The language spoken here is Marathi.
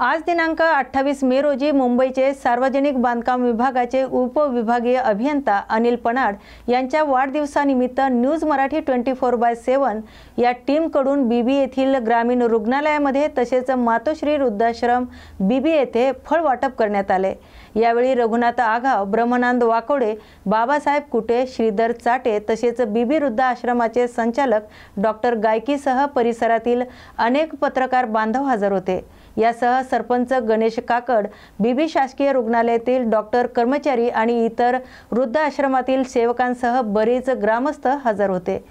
आज दिनांक 28 मे रोजी मुंबईचे सार्वजनिक बांधकाम विभागाचे उपविभागीय अभियंता अनिल पनाड यांच्या वाढदिवसानिमित्त न्यूज मराठी 24/7 या टीमकडून बीबी येथील ग्रामीण रुग्णालयामध्ये तसेच मातोश्री वृद्धाश्रम बीबी येथे फळ वाटप करण्यात आले। यावेळी रघुनाथ आघाव, ब्रह्मानंद वाकोडे, बाबासाहेब कुटे, श्रीधर चाटे तसेच बीबी वृद्धाश्रमाचे संचालक डॉक्टर गायकीसह परिसरातील अनेक पत्रकार बांधव हजर होते। यासह सरपंच गणेश काकड, बीबी शासकीय रुग्णालयातील डॉक्टर, कर्मचारी आणि इतर वृद्धाश्रमातील सेवकांसह बरेच ग्रामस्थ हजर होते।